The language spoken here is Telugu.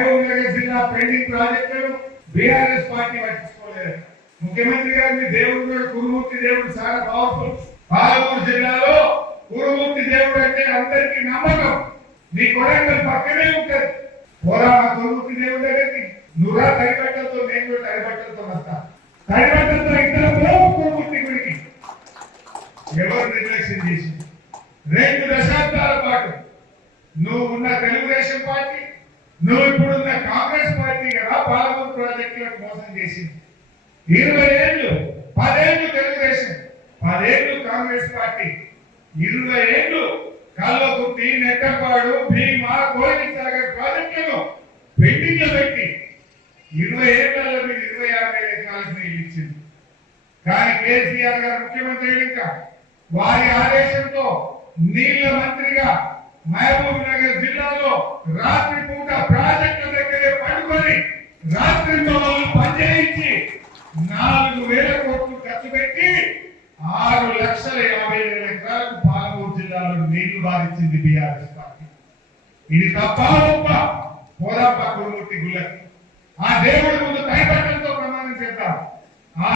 మహబూబ్ నగర్ జిల్లా పెండింగ్ ప్రాజెక్టులను బీఆర్ఎస్ పార్టీ పట్టించుకోలేదు. ముఖ్యమంత్రి గారిని దేవుడు కురుమూర్తి దేవుడు చాలా పవర్ఫుల్. పాలమూరు జిల్లాలో కురుమూర్తి దేవుడు అంటే అందరికీ నమ్మకం. నీ కొడంగల్ పక్కనే ఉంటది. పోరా కురుమూర్తి దేవుడు దగ్గరికి నువ్వురా తడిబట్టలతో, నేను కూడా తడిబట్టలతో వస్తా. తడిబట్టలతో ఇద్దరు పోవు కురుమూర్తి గుడికి. ఎవరు నిర్లక్ష్యం చేసి 2 దశాబ్దాల పాటు నువ్వు ఉన్న తెలుగుదేశం పార్టీ, నువ్వు ఇప్పుడున్న కాంగ్రెస్ పార్టీ కదా పాలమూరు ప్రాజెక్టులకు మోసం చేసింది. 20 ఏళ్ళు, 10 ఏళ్ళు తెలుగుదేశం, 10 ఏళ్ళు కాంగ్రెస్ పార్టీ, 20 ఏళ్ళు కల్లకుర్తి, నెట్టపాడు, భీమా, కోయిలసాగర్ ప్రాజెక్టులను పెండింగ్ లో పెట్టి 20 ఏళ్లలో మీరు 26,000 ఎకరాలకు నీళ్ళు ఇచ్చింది. కానీ కేసీఆర్ గారు ముఖ్యమంత్రి ఇంకా వారి ఆదేశంతో నీళ్ల మంత్రిగా మహబూబ్ నగర్ జిల్లాలో రాత్రి పూట ప్రాజెక్టుల దగ్గరే పడుకొని రాత్రి పనిచేయించి 4,000 కోట్లు ఖర్చు పెట్టి 6,50,000 ఎకరాలకు పాలమూరు జిల్లాలో నీళ్లు బాధించింది బీఆర్ఎస్ పార్టీ. ఇది తప్ప గొప్ప పోదాపా కురుమూర్తి గుళ్ళకి. ఆ దేవుడి ముందు కైపట్టంతో ప్రమాణం చేద్దాం.